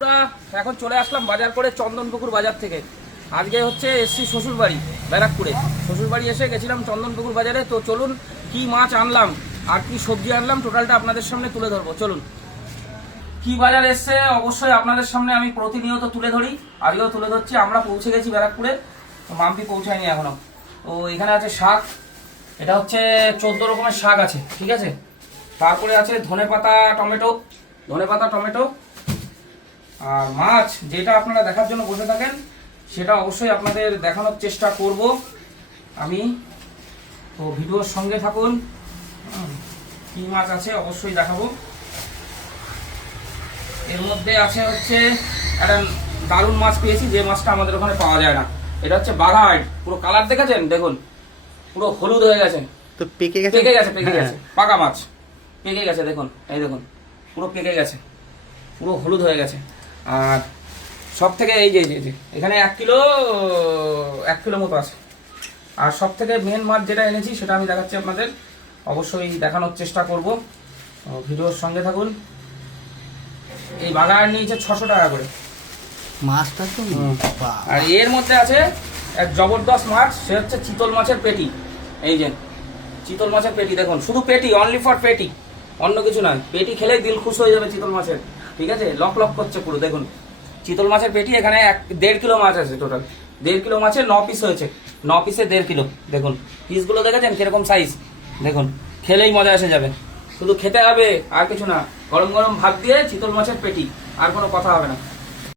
এখন চলে আসলাম বাজার করে চন্দনপুকুর বাজার থেকে। আজকে হচ্ছে এসছি শ্বশুরবাড়ি ব্যারাকপুরে। শ্বশুরবাড়ি এসে গেছিলাম চন্দনপুকুর বাজারে। তো চলুন কি মাছ আনলাম আর কি সবজি আনলাম টোটালটা আপনাদের সামনে তুলে ধরবো। চলুন কি বাজার এসছে অবশ্যই আপনাদের সামনে আমি প্রতিনিয়ত তুলে ধরি, আজকেও তুলে ধরছি। আমরা পৌঁছে গেছি ব্যারাকপুরে, মাম্পি পৌঁছায়নি এখনো। তো এখানে আছে শাক, এটা হচ্ছে 14 রকমের শাক আছে, ঠিক আছে। তারপরে আছে ধনেপাতা টমেটো। আর মাছ যেটা আপনারা দেখার জন্য বসে থাকেন সেটা অবশ্যই আপনাদের দেখানোর চেষ্টা করব আমি। তো ভিডিওর সঙ্গে থাকুন, কি মাছ আছে অবশ্যই দেখাবো। এর মধ্যে আছে হচ্ছে একটা দারুণ মাছ পেয়েছি, যে মাছটা আমাদের ওখানে পাওয়া যায় না। এটা হচ্ছে বাঘাট, পুরো কালার দেখেছেন, দেখুন পুরো হলুদ হয়ে গেছে। তো পেকে গেছে, পাকা মাছ পেকে গেছে, দেখুন এই দেখুন পুরো পেকে গেছে, পুরো হলুদ হয়ে গেছে। আর সব থেকে এই যে এখানে 1 কিলো মতো আছে। আর সব থেকে মেন মাছ যেটা এনেছি সেটা আমি দেখাচ্ছি আপনাদের, অবশ্যই দেখানোর চেষ্টা করব, ভিডিওর সঙ্গে থাকুন। এই বাগার নিয়েছে 600 টাকা করে মাছটা তো। আর এর মধ্যে আছে এক জবরদস্ত মাছ, সে হচ্ছে চিতল মাছের পেটি। এই যে চিতল মাছের পেটি দেখুন, শুধু পেটি, অনলি ফর পেটি, অন্য কিছু নয়। পেটি খেলেই দিল খুশ হয়ে যাবে চিতল মাছের, ঠিক আছে। লক করছে পুরো, দেখুন চিতল মাছের পেটি। এখানে 1.5 কিলো মাছ আছে টোটাল। 1.5 কিলো মাছের 9 পিস হয়েছে, 9 পিসে 1.5 কিলো। দেখুন পিসগুলো দেখেছেন কিরকম সাইজ, দেখুন খেলেই মজা এসে যাবে। শুধু খেতে হবে আর কিছু না, গরম গরম ভাত দিয়ে চিতল মাছের পেটি, আর কোনো কথা হবে না।